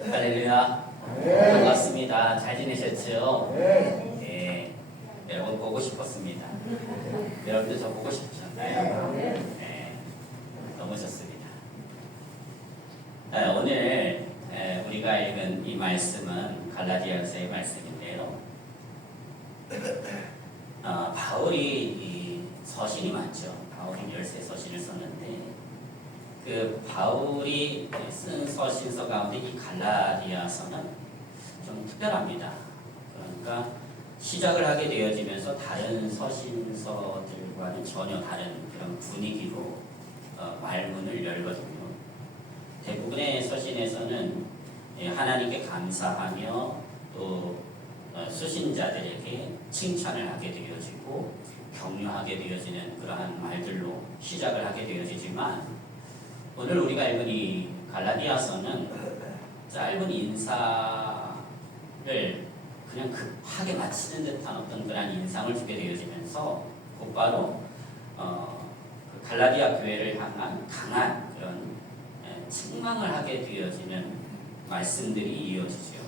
할렐루야. 네. 반갑습니다. 잘 지내셨죠? 네. 네. 여러분 보고 싶었습니다. 여러분들 저 보고 싶으셨나요? 네. 너무 좋습니다. 네, 오늘 에, 우리가 읽은 이 말씀은 갈라디아서의 말씀인데요. 어, 바울이 이 서신이 많죠. 바울이 열세 서신을 썼는데 그 바울이 쓴 서신서 가운데 이 갈라디아서는 좀 특별합니다. 그러니까 시작을 하게 되어지면서 다른 서신서들과는 전혀 다른 그런 분위기로 어, 말문을 열거든요. 대부분의 서신에서는 예, 하나님께 감사하며 또 어, 수신자들에게 칭찬을 하게 되어지고 격려하게 되어지는 그러한 말들로 시작을 하게 되어지지만 오늘 우리가 읽은 이 갈라디아서는 짧은 인사를 그냥 급하게 마치는 듯한 어떤 그런 인상을 주게 되어지면서 곧바로 어, 그 갈라디아 교회를 향한 강한 그런 예, 책망을 하게 되어지는 말씀들이 이어지죠.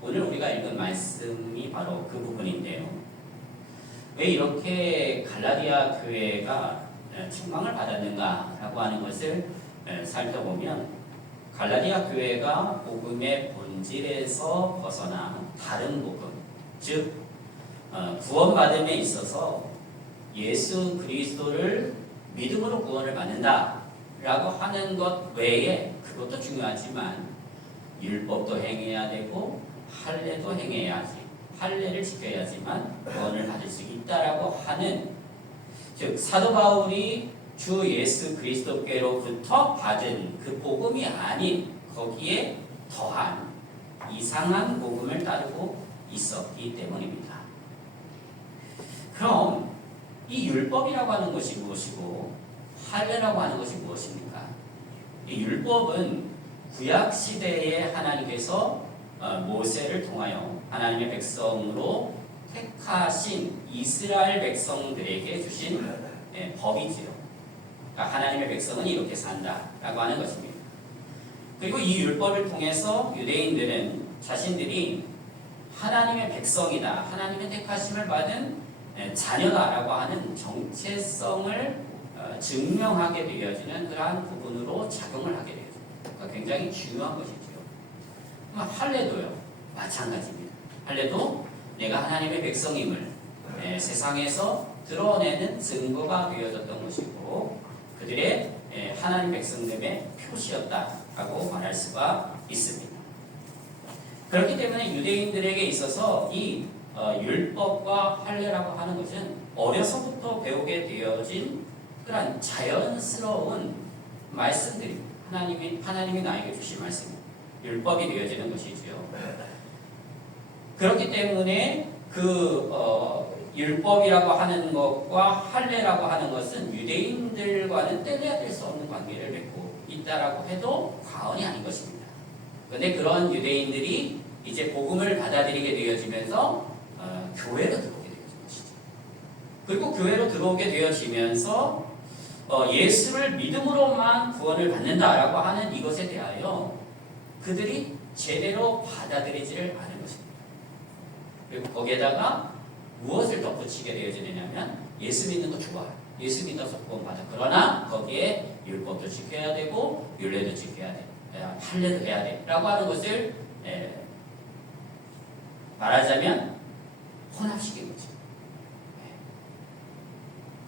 오늘 우리가 읽은 말씀이 바로 그 부분인데요. 왜 이렇게 갈라디아 교회가 예, 책망을 받았는가라고 하는 것을 예, 살펴보면 갈라디아 교회가 복음의 본질에서 벗어나 다른 복음, 즉 어, 구원받음에 있어서 예수 그리스도를 믿음으로 구원을 받는다라고 하는 것 외에 그것도 중요하지만 율법도 행해야 되고 할례도 행해야지 할례를 지켜야지만 구원을 받을 수 있다라고 하는 즉 사도 바울이 주 예수 그리스도께로부터 받은 그 복음이 아닌 거기에 더한 이상한 복음을 따르고 있었기 때문입니다. 그럼 이 율법이라고 하는 것이 무엇이고 할례라고 하는 것이 무엇입니까? 이 율법은 구약 시대에 하나님께서 어, 모세를 통하여 하나님의 백성으로 택하신 이스라엘 백성들에게 주신 예, 법이지요. 그러니까 하나님의 백성은 이렇게 산다라고 하는 것입니다. 그리고 이 율법을 통해서 유대인들은 자신들이 하나님의 백성이다, 하나님의 택하심을 받은 예, 자녀다라고 하는 정체성을 어, 증명하게 되어지는 그러한 부분으로 작용을 하게 되죠. 그러니까 굉장히 중요한 것이죠. 할례도요, 마찬가지입니다. 할례도 내가 하나님의 백성임을 예, 세상에서 드러내는 증거가 되어졌던 것이고 그들의 예, 하나님 백성됨의 표시였다라고 말할 수가 있습니다. 그렇기 때문에 유대인들에게 있어서 이 어, 율법과 할례라고 하는 것은 어려서부터 배우게 되어진 그런 자연스러운 말씀들입니다. 하나님이 하나님이 나에게 주신 말씀, 율법이 되어지는 것이지요. 그렇기 때문에 그 어, 율법이라고 하는 것과 할례라고 하는 것은 유대인들과는 뗄래야 뗄수 없는 관계를 맺고 있다라고 해도 과언이 아닌 것입니다. 그런데 그런 유대인들이 이제 복음을 받아들이게 되어지면서 어, 교회로 들어오게 되어진 것이죠. 그리고 교회로 들어오게 되어지면서 어, 예수를 믿음으로만 구원을 받는다라고 하는 이것에 대하여 그들이 제대로 받아들이지를 것입니다. 그리고 거기에다가 무엇을 덧붙이게 되어지느냐면 예수 믿는 거 좋아. 예수 믿어서 구원 받아. 그러나 거기에 율법도 지켜야 되고 율례도 지켜야 돼. 할례도 해야 돼. 라고 하는 것을 에, 말하자면 혼합시킨 거죠. 네.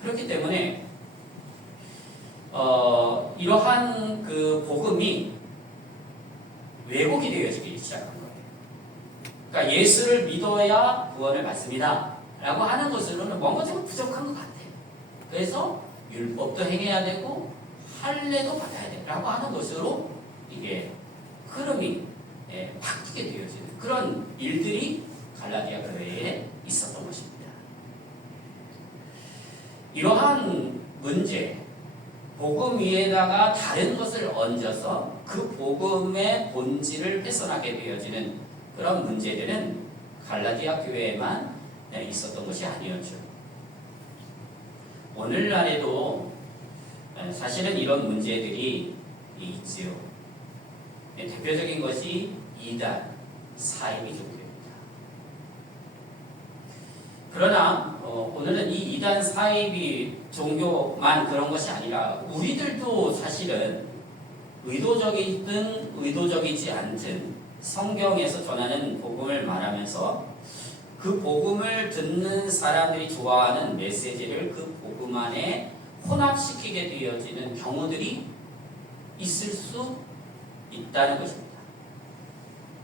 그렇기 때문에 어, 이러한 그 복음이 왜곡이 되어지기 시작한 거예요. 그러니까 예수를 믿어야 구원을 받습니다. 라고 하는 것으로는 뭔가 좀 부족한 것 같아요. 그래서 율법도 행해야 되고 할례도 받아야 돼. 라고 하는 것으로 이게 흐름이 예, 바뀌게 되어지는 그런 일들이 갈라디아 교회에 있었던 것입니다. 이러한 문제, 복음 위에다가 다른 것을 얹어서 그 복음의 본질을 훼손하게 되어지는 그런 문제들은 갈라디아 교회에만 있었던 것이 아니었죠. 오늘날에도 사실은 이런 문제들이 있지요. 예, 대표적인 것이 이단 사이비 종교입니다. 그러나 어, 오늘은 이 이단 사이비 종교만 그런 것이 아니라 우리들도 사실은 의도적이든 의도적이지 않든 성경에서 전하는 복음을 말하면서 그 복음을 듣는 사람들이 좋아하는 메시지를 그 복음 안에 혼합시키게 되어지는 경우들이 있을 수 있다는 것입니다.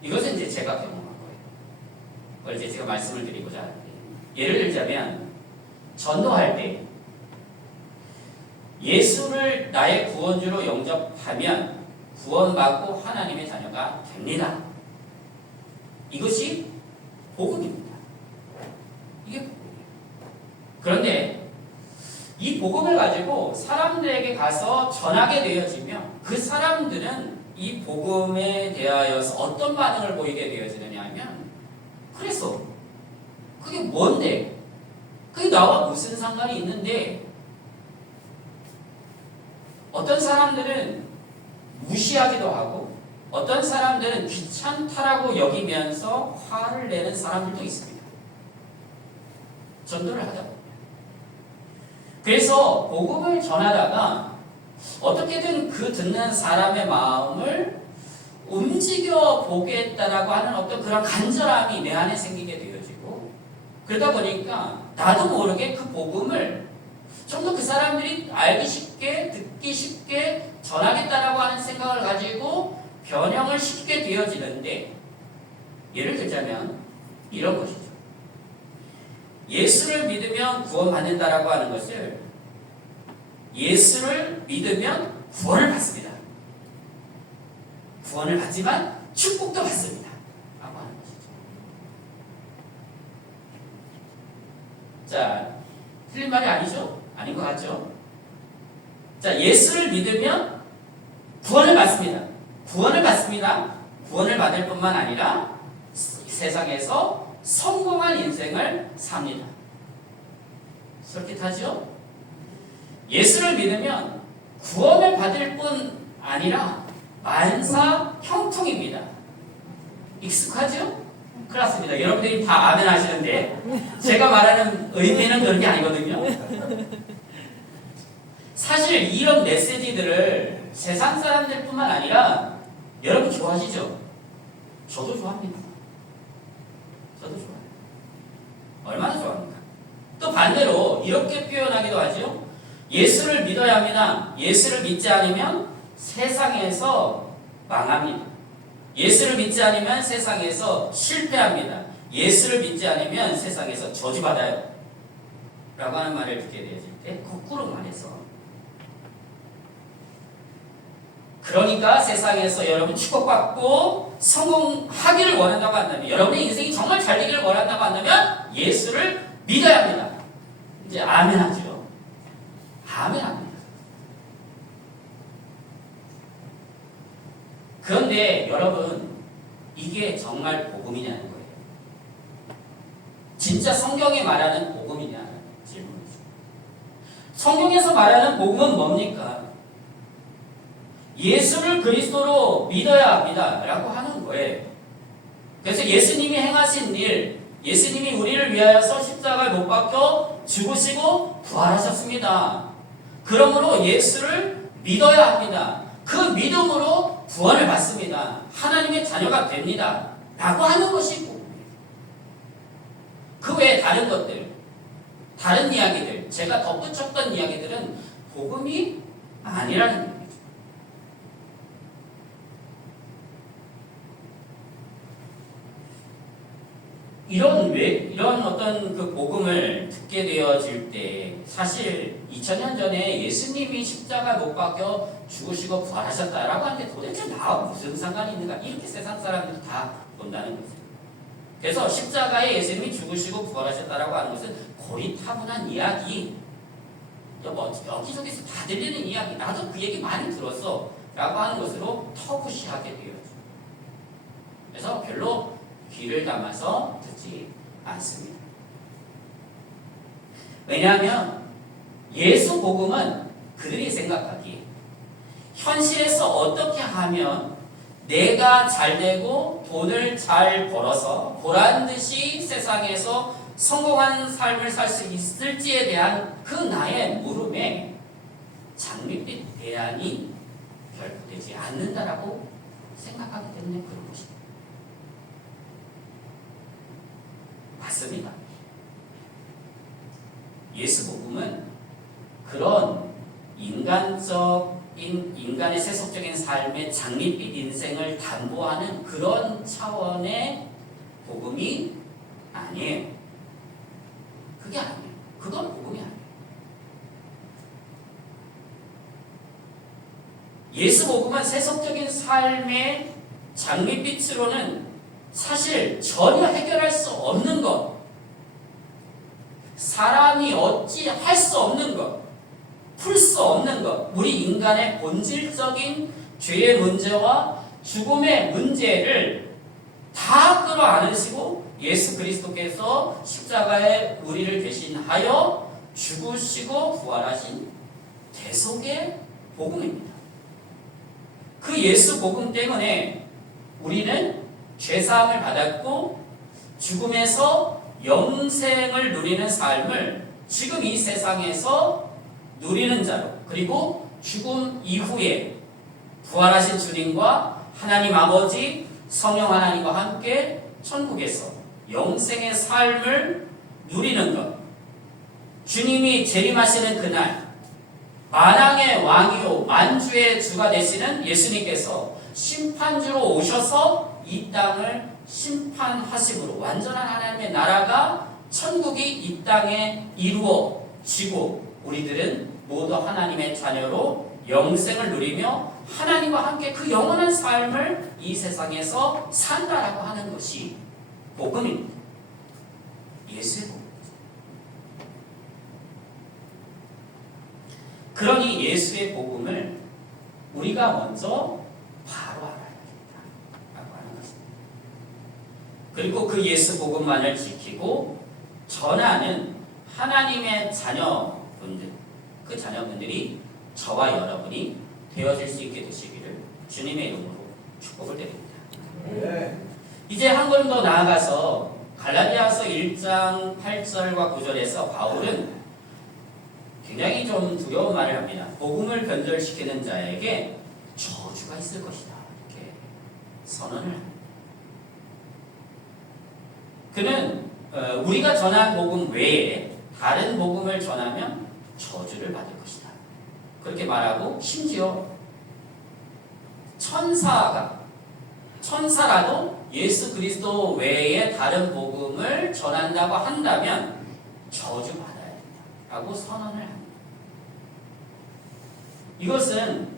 이것은 이제 제가 경험한 거예요. 그걸 이제 제가 말씀을 드리고자 하는데 예를 들자면 전도할 때 예수를 나의 구원주로 영접하면 구원받고 하나님의 자녀가 됩니다. 이것이 복음입니다. 이게 복음이에요. 그런데 이 복음을 가지고 사람들에게 가서 전하게 되어지면 그 사람들은 이 복음에 대하여서 어떤 반응을 보이게 되어지느냐 하면 그래서 그게 뭔데? 그게 나와 무슨 상관이 있는데 어떤 사람들은 무시하기도 하고 어떤 사람들은 귀찮다라고 여기면서 화를 내는 사람들도 있습니다. 전도를 하다 보면. 그래서 복음을 전하다가 어떻게든 그 듣는 사람의 마음을 움직여 보겠다라고 하는 어떤 그런 간절함이 내 안에 생기게 되어지고 그러다 보니까 나도 모르게 그 복음을 좀 더 그 사람들이 알기 쉽게 듣기 쉽게 전하겠다라고 하는 생각을 가지고 변형을 시키게 되어지는데 예를 들자면 이런 것이죠. 예수를 믿으면 구원받는다라고 하는 것을 예수를 믿으면 구원을 받습니다. 구원을 받지만 축복도 받습니다. 라고 하는 것이죠. 자, 틀린 말이 아니죠? 아닌 것 같죠? 자, 예수를 믿으면 구원을 받습니다. 구원을 받습니다. 구원을 받을 뿐만 아니라 세상에서 성공한 인생을 삽니다. 솔깃하죠? 예수를 믿으면 구원을 받을 뿐 아니라 만사 형통입니다. 익숙하죠? 그렇습니다. 여러분들이 다 아멘 하시는데 제가 말하는 의미는 그런 게 아니거든요. 사실 이런 메시지들을 세상 사람들뿐만 아니라 여러분 좋아하시죠? 저도 좋아합니다. 저도 좋아해요. 얼마나 좋아합니까? 또 반대로 이렇게 표현하기도 하죠. 예수를 믿어야 합니다. 예수를 믿지 않으면 세상에서 망합니다. 예수를 믿지 않으면 세상에서 실패합니다. 예수를 믿지 않으면 세상에서 저주받아요. 라고 하는 말을 듣게 되어질 때 거꾸로 말해서 그러니까 세상에서 여러분 축복받고 성공하기를 원한다고 한다면 여러분의 인생이 정말 잘 되기를 원한다고 한다면 예수를 믿어야 합니다. 이제 아멘 하죠. 아멘 합니다. 그런데 여러분 이게 정말 복음이냐는 거예요. 진짜 성경에 말하는 복음이냐는 질문이죠. 성경에서 말하는 복음은 뭡니까? 예수를 그리스도로 믿어야 합니다. 라고 하는 거예요. 그래서 예수님이 행하신 일, 예수님이 우리를 위하여서 십자가에 못 박혀 죽으시고 부활하셨습니다. 그러므로 예수를 믿어야 합니다. 그 믿음으로 구원을 받습니다. 하나님의 자녀가 됩니다. 라고 하는 것이 복음이에요. 그 외에 다른 것들, 다른 이야기들, 제가 덧붙였던 이야기들은 복음이 아니라는 거예요. 이런 왜 이런 어떤 그 복음을 듣게 되어질 때 사실 2000년 전에 예수님이 십자가 못 박혀 죽으시고 부활하셨다라고 하는데 도대체 나와 무슨 상관이 있는가 이렇게 세상 사람들이 다 본다는 거죠. 그래서 십자가에 예수님이 죽으시고 부활하셨다라고 하는 것은 고리타분한 이야기. 뭐 여기저기서 다 들리는 이야기. 나도 그 얘기 많이 들었어. 라고 하는 것으로 터부시하게 되어죠. 그래서 별로 귀를 담아서 듣지 않습니다. 왜냐하면 예수 복음은 그들이 생각하기에 현실에서 어떻게 하면 내가 잘 되고 돈을 잘 벌어서 보란 듯이 세상에서 성공한 삶을 살 수 있을지에 대한 그 나의 물음에 장밋빛 대안이 결코 되지 않는다라고 생각하기 때문에 그런 것입니다. 맞습니다. 예수 복음은 그런 인간적인 인간의 세속적인 삶의 장밋빛 인생을 담보하는 그런 차원의 복음이 아니에요. 그게 아니에요. 그건 복음이 아니에요. 예수 복음은 세속적인 삶의 장밋빛으로는 사실 전혀 해결할 수 없는 것, 사람이 어찌 할 수 없는 것, 풀 수 없는 것, 우리 인간의 본질적인 죄의 문제와 죽음의 문제를 다 끌어안으시고 예수 그리스도께서 십자가에 우리를 대신하여 죽으시고 부활하신 대속의 복음입니다. 그 예수 복음 때문에 우리는 죄사함을 받았고 죽음에서 영생을 누리는 삶을 지금 이 세상에서 누리는 자로 그리고 죽음 이후에 부활하신 주님과 하나님 아버지 성령 하나님과 함께 천국에서 영생의 삶을 누리는 것. 주님이 재림하시는 그날 만왕의 왕이요 만주의 주가 되시는 예수님께서 심판주로 오셔서 이 땅을 심판하심으로 완전한 하나님의 나라가 천국이 이 땅에 이루어지고 우리들은 모두 하나님의 자녀로 영생을 누리며 하나님과 함께 그 영원한 삶을 이 세상에서 산다라고 하는 것이 복음입니다. 예수의 복음. 그러니 예수의 복음을 우리가 먼저 바로 알아야겠다라고 하는 것입니다. 그리고 그 예수 복음만을 지키고 전하는 하나님의 자녀분들, 그 자녀분들이 저와 여러분이 되어질 수 있게 되시기를 주님의 이름으로 축복을 드립니다. 네. 이제 한 걸음 더 나아가서 갈라디아서 1장 8절과 9절에서 바울은 굉장히 좀 두려운 말을 합니다. 복음을 변절시키는 자에게 저주가 있을 것이다. 이렇게 선언을 합니다. 그는 어, 우리가 전한 복음 외에 다른 복음을 전하면 저주를 받을 것이다. 그렇게 말하고 심지어 천사가 천사라도 예수 그리스도 외에 다른 복음을 전한다고 한다면 저주 받아야 된다라고 선언을 합니다. 이것은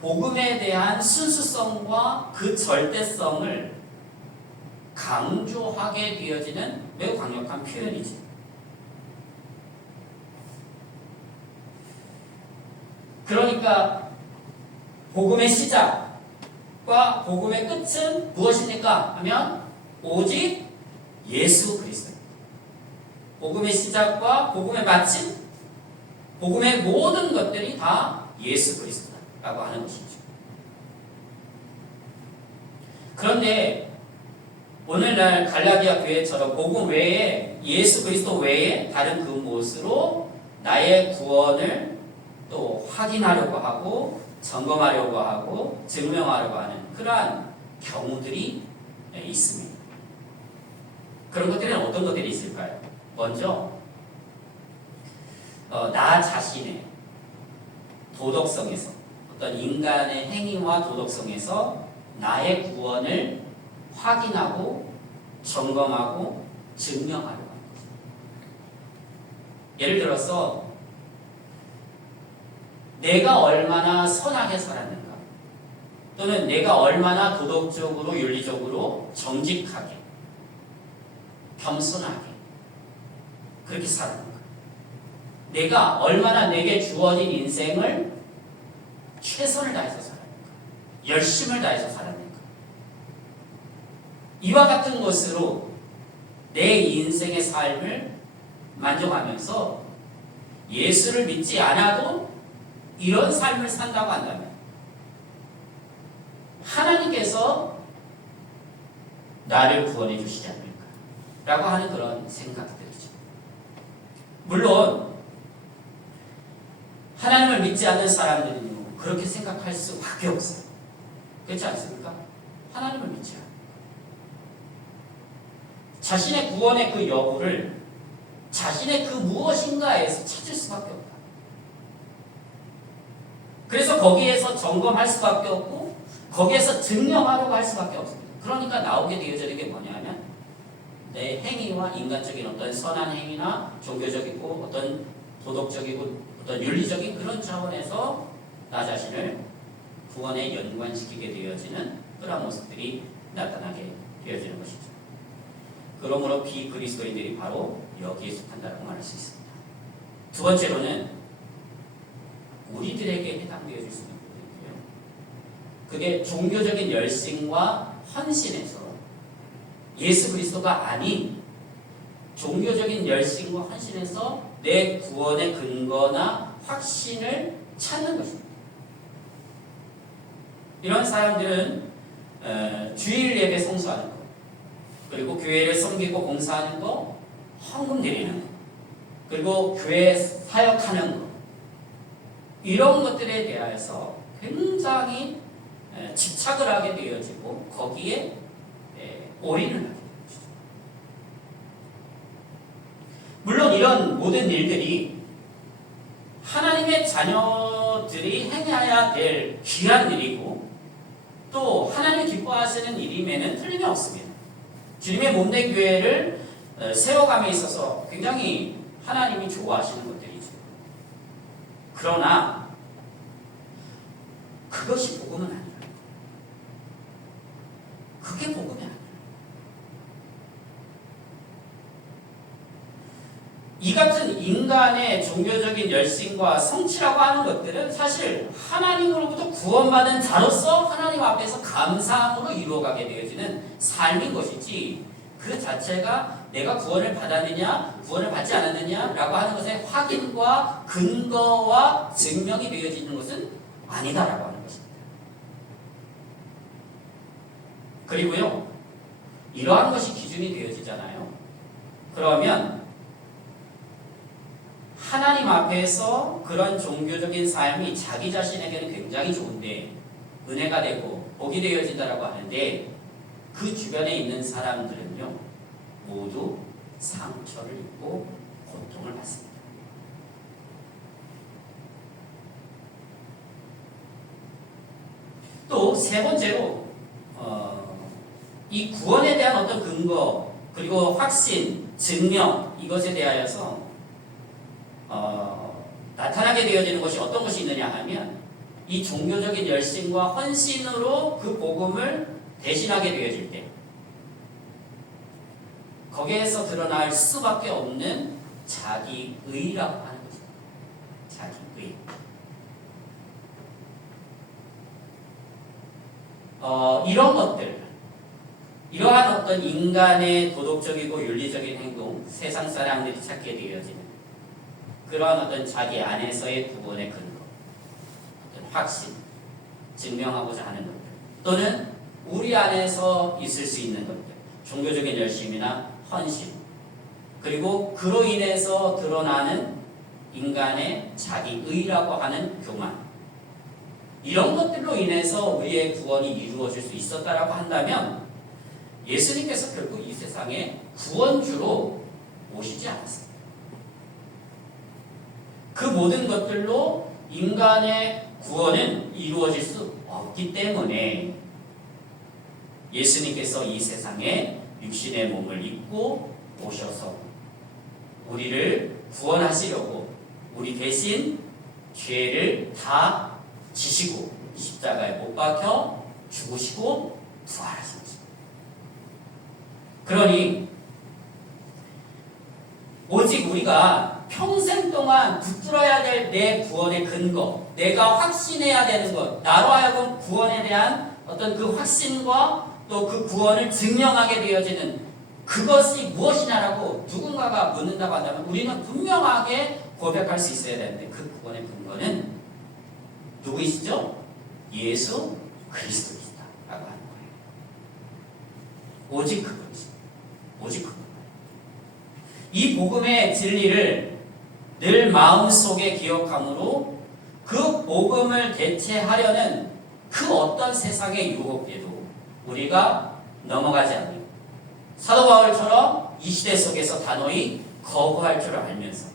복음에 대한 순수성과 그 절대성을 강조하게 되어지는 매우 강력한 표현이지. 그러니까 복음의 시작과 복음의 끝은 무엇입니까? 하면 오직 예수 그리스도. 복음의 시작과 복음의 마침, 복음의 모든 것들이 다 예수 그리스도라고 하는 것이죠. 그런데 오늘날 갈라디아 교회처럼 복음 외에 예수 그리스도 외에 다른 그 무엇으로 나의 구원을 또 확인하려고 하고 점검하려고 하고 증명하려고 하는 그러한 경우들이 있습니다. 그런 것들은 어떤 것들이 있을까요? 먼저 어, 나 자신의 도덕성에서 어떤 인간의 행위와 도덕성에서 나의 구원을 확인하고 점검하고 증명하려고 합니다. 예를 들어서 내가 얼마나 선하게 살았는가 또는 내가 얼마나 도덕적으로 윤리적으로 정직하게 겸손하게 그렇게 살았는가. 내가 얼마나 내게 주어진 인생을 최선을 다해서 살았는가. 열심을 다해서 살았는가 이와 같은 것으로 내 인생의 삶을 만족하면서 예수를 믿지 않아도 이런 삶을 산다고 한다면 하나님께서 나를 구원해 주시지 않을까? 라고 하는 그런 생각들이죠. 물론, 하나님을 믿지 않는 사람들은요, 그렇게 생각할 수밖에 없어요. 그렇지 않습니까? 하나님을 믿지 않아요. 자신의 구원의 그 여부를 자신의 그 무엇인가에서 찾을 수밖에 없다. 그래서 거기에서 점검할 수밖에 없고 거기에서 증명하려고 할 수밖에 없습니다. 그러니까 나오게 되어지는 게 뭐냐면 내 행위와 인간적인 어떤 선한 행위나 종교적이고 어떤 도덕적이고 어떤 윤리적인 그런 차원에서 나 자신을 구원에 연관시키게 되어지는 그런 모습들이 나타나게 되어지는 것이죠. 그러므로 비그리스도인들이 바로 여기에 속한다고 말할 수 있습니다. 두 번째로는 우리들에게 해당되어질 수 있는 부분인데요. 그게 종교적인 열심과 헌신에서 예수 그리스도가 아닌 종교적인 열심과 헌신에서 내 구원의 근거나 확신을 찾는 것입니다. 이런 사람들은 어, 주일 예배 성수하는 것, 그리고 교회를 섬기고 봉사하는 거, 헌금 드리는 거, 그리고 교회 사역하는 거, 이런 것들에 대해서 굉장히 에, 집착을 하게 되어지고 거기에 에, 올인을 하게 되죠. 물론 이런 모든 일들이 하나님의 자녀들이 행해야 될 귀한 일이고 또 하나님 기뻐하시는 일임에는 틀림이 없습니다. 주님의 몸된 교회를 어, 세워감에 있어서 굉장히 하나님이 좋아하시는 것들이죠. 그러나 그것이 복음은 아니에요. 그게 복음 이 같은 인간의 종교적인 열심과 성취라고 하는 것들은 사실 하나님으로부터 구원받은 자로서 하나님 앞에서 감사함으로 이루어가게 되어지는 삶인 것이지 그 자체가 내가 구원을 받았느냐 구원을 받지 않았느냐라고 하는 것의 확인과 근거와 증명이 되어지는 것은 아니다라고 하는 것입니다. 그리고요 이러한 것이 기준이 되어지잖아요. 그러면 하나님 앞에서 그런 종교적인 삶이 자기 자신에게는 굉장히 좋은데 은혜가 되고 복이 되어진다라고 하는데 그 주변에 있는 사람들은요 모두 상처를 입고 고통을 받습니다. 또 세 번째로 어, 이 구원에 대한 어떤 근거 그리고 확신, 증명 이것에 대하여서 어, 나타나게 되어지는 것이 어떤 것이 있느냐 하면 이 종교적인 열심과 헌신으로 그 복음을 대신하게 되어질 때 거기에서 드러날 수밖에 없는 자기의라고 하는 거죠. 자기의. 어, 이런 것들, 이러한 어떤 인간의 도덕적이고 윤리적인 행동, 세상 사람들이 찾게 되어지는 그러한 어떤 자기 안에서의 구원의 근거, 확신, 증명하고자 하는 것들, 또는 우리 안에서 있을 수 있는 것들, 종교적인 열심이나 헌신, 그리고 그로 인해서 드러나는 인간의 자기의라고 하는 교만, 이런 것들로 인해서 우리의 구원이 이루어질 수 있었다라고 한다면 예수님께서 결국 이 세상에 구원주로 오시지 않았습니다. 그 모든 것들로 인간의 구원은 이루어질 수 없기 때문에 예수님께서 이 세상에 육신의 몸을 입고 오셔서 우리를 구원하시려고 우리 대신 죄를 다 지시고 십자가에 못 박혀 죽으시고 부활하신 것입니다. 그러니 오직 우리가 평생 동안 붙들어야 될 내 구원의 근거, 내가 확신해야 되는 것, 나로 하여금 구원에 대한 어떤 그 확신과 또 그 구원을 증명하게 되어지는 그것이 무엇이냐라고 누군가가 묻는다고 한다면 우리는 분명하게 고백할 수 있어야 되는데 그 구원의 근거는 누구이시죠? 예수 그리스도이시다. 오직 그분이십니다. 오직 그분. 이 복음의 진리를 늘 마음속에 기억함으로 그 복음을 대체하려는 그 어떤 세상의 유혹에도 우리가 넘어가지 않는 사도 바울처럼 이 시대 속에서 단호히 거부할 줄 알면서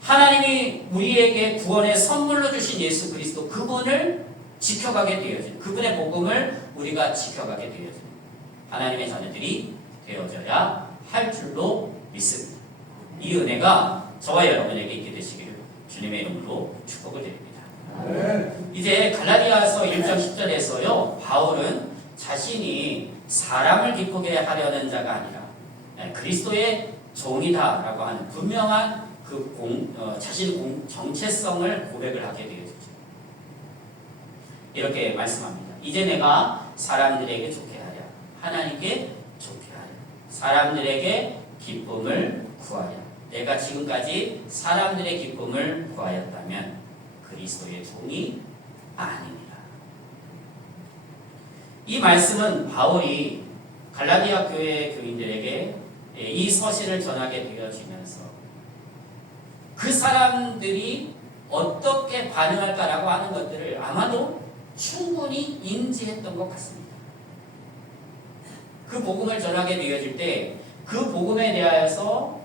하나님이 우리에게 구원의 선물로 주신 예수 그리스도 그분을 지켜가게 되어진 그분의 복음을 우리가 지켜가게 되어진 하나님의 자녀들이 되어져야 할 줄로 믿습니다. 이 은혜가 저와 여러분에게 있게 되시기를 주님의 이름으로 축복을 드립니다. 이제 갈라디아서 1장 10절에서요 바울은 자신이 사람을 기쁘게 하려는 자가 아니라 네, 그리스도의 종이다라고 하는 분명한 그 공, 어, 자신의 공, 정체성을 고백을 하게 되어지죠. 이렇게 말씀합니다. 이제 내가 사람들에게 좋게 하려 하나님께 좋게 하려 사람들에게 기쁨을 구하려 내가 지금까지 사람들의 기쁨을 구하였다면 그리스도의 종이 아닙니다. 이 말씀은 바울이 갈라디아 교회 교인들에게 이 서신을 전하게 되어지면서 그 사람들이 어떻게 반응할까라고 하는 것들을 아마도 충분히 인지했던 것 같습니다. 그 복음을 전하게 되어질 때 그 복음에 대하여서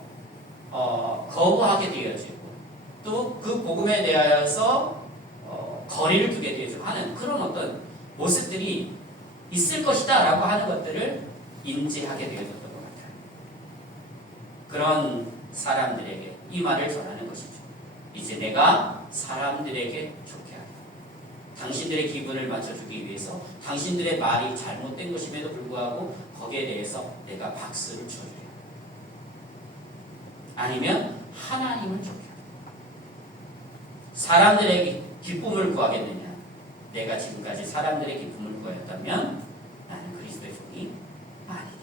어, 거부하게 되어지고 또 그 복음에 대하여서 어, 거리를 두게 되어지고 하는 그런 어떤 모습들이 있을 것이다 라고 하는 것들을 인지하게 되어졌던 것 같아요. 그런 사람들에게 이 말을 전하는 것이죠. 이제 내가 사람들에게 좋게 하라. 당신들의 기분을 맞춰주기 위해서 당신들의 말이 잘못된 것임에도 불구하고 거기에 대해서 내가 박수를 쳐주려. 아니면 하나님을 하라. 사람들에게 기쁨을 구하겠느냐? 내가 지금까지 사람들의 기쁨을 구하였다면 나는 그리스도의 종이 아니다.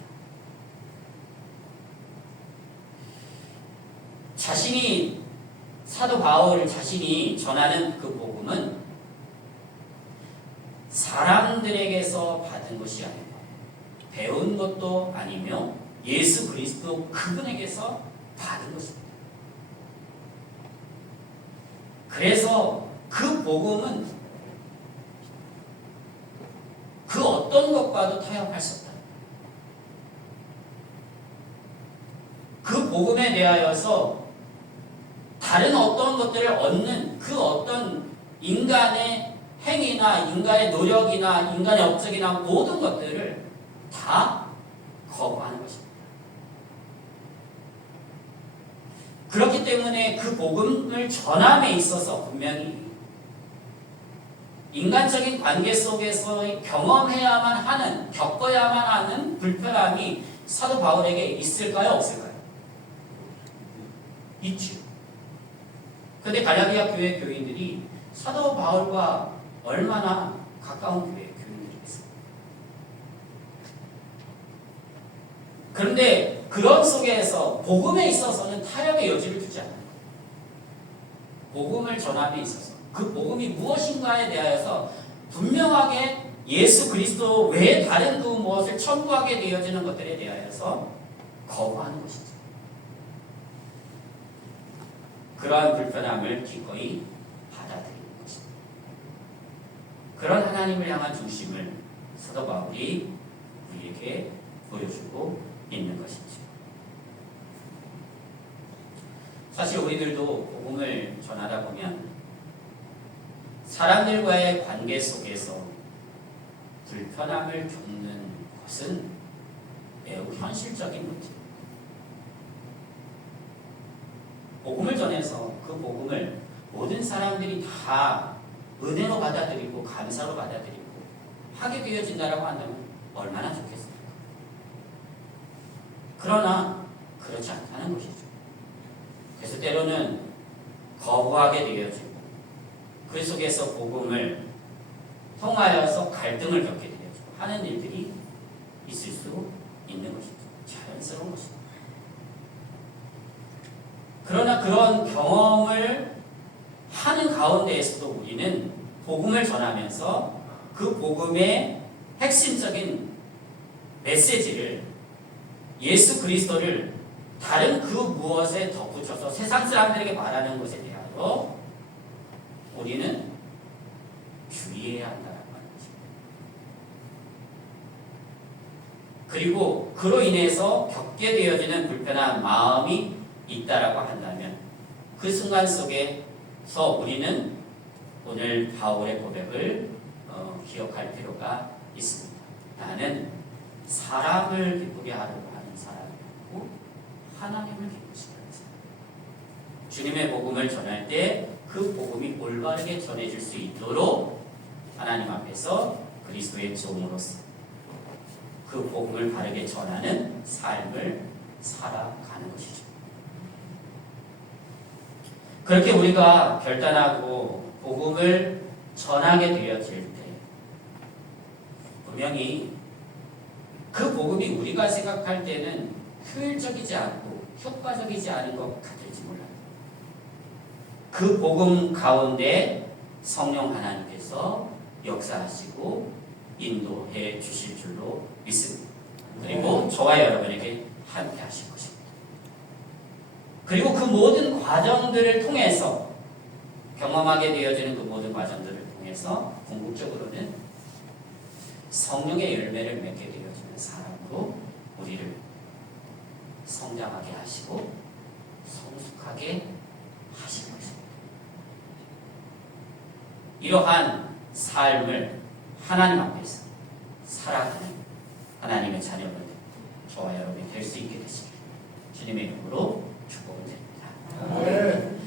자신이 사도 바울 자신이 전하는 그 복음은 사람들에게서 받은 것이 아니고 배운 것도 아니며 예수 그리스도 그분에게서 받은 것입니다. 그래서 그 복음은 그 어떤 것과도 타협할 수 없다. 그 복음에 대하여서 다른 어떤 것들을 얻는 그 어떤 인간의 행위나 인간의 노력이나 인간의 업적이나 모든 것들을 다 거부하는 것입니다. 그렇기 때문에 그 복음을 전함에 있어서 분명히 인간적인 관계 속에서 경험해야만 하는, 겪어야만 하는 불편함이 사도 바울에게 있을까요? 없을까요? 있죠. 근데 갈라디아 교회 교인들이 사도 바울과 얼마나 가까운 교회 교인들이겠어요. 그런데 그런 속에서 복음에 있어서는 타협의 여지를 두지 않아요. 복음을 전함에 있어서 그 복음이 무엇인가에 대하여서 분명하게 예수 그리스도 외에 다른 그 무엇을 첨부하게 되어지는 것들에 대하여서 거부하는 것이죠. 그러한 불편함을 기꺼이 받아들이는 것입니다. 그런 하나님을 향한 중심을 사도 바울이 우리에게 보여주고 있는 것이죠. 사실 우리들도 복음을 전하다 보면 사람들과의 관계 속에서 불편함을 겪는 것은 매우 현실적인 문제입니다. 복음을 전해서 그 복음을 모든 사람들이 다 은혜로 받아들이고 감사로 받아들이고 하게 되어진다라고 한다면 얼마나 좋겠습니까? 그러나 그렇지 않다는 것이죠. 그래서 때로는 거부하게 되어지고 그 속에서 복음을 통하여서 갈등을 겪게 되어지고 하는 일들이 있을 수 있는 것이죠. 자연스러운 것입니다. 그러나 그런 경험을 하는 가운데에서도 우리는 복음을 전하면서 그 복음의 핵심적인 메시지를 예수 그리스도를 다른 그 무엇에 덧붙여서 세상 사람들에게 말하는 것에 대하여 우리는 주의해야 한다는 말입니다. 그리고 그로 인해서 겪게 되어지는 불편한 마음이 있다라고 한다면 그 순간 속에서 우리는 오늘 바울의 고백을 어, 기억할 필요가 있습니다. 나는 사람을 기쁘게 하려고 하나님을 기쁘시게 사람. 주님의 복음을 전할 때 그 복음이 올바르게 전해질 수 있도록 하나님 앞에서 그리스도의 종으로서 그 복음을 바르게 전하는 삶을 살아가는 것이죠. 그렇게 우리가 결단하고 복음을 전하게 되어질 때 분명히 그 복음이 우리가 생각할 때는 효율적이지 않고 효과적이지 않은 것 같을지 몰라요. 그 복음 가운데 성령 하나님께서 역사하시고 인도해 주실 줄로 믿습니다. 그리고 저와 여러분에게 함께 하실 것입니다. 그리고 그 모든 과정들을 통해서 경험하게 되어지는 그 모든 과정들을 통해서 궁극적으로는 성령의 열매를 맺게 되어지는 사람으로 우리를 성장하게 하시고 성숙하게 하실 것입니다. 이러한 삶을 하나님 앞에서 살아가는 하나님의 자녀들 저와 여러분이 될 수 있게 되시길 주님의 이름으로 축복을 드립니다. 아멘.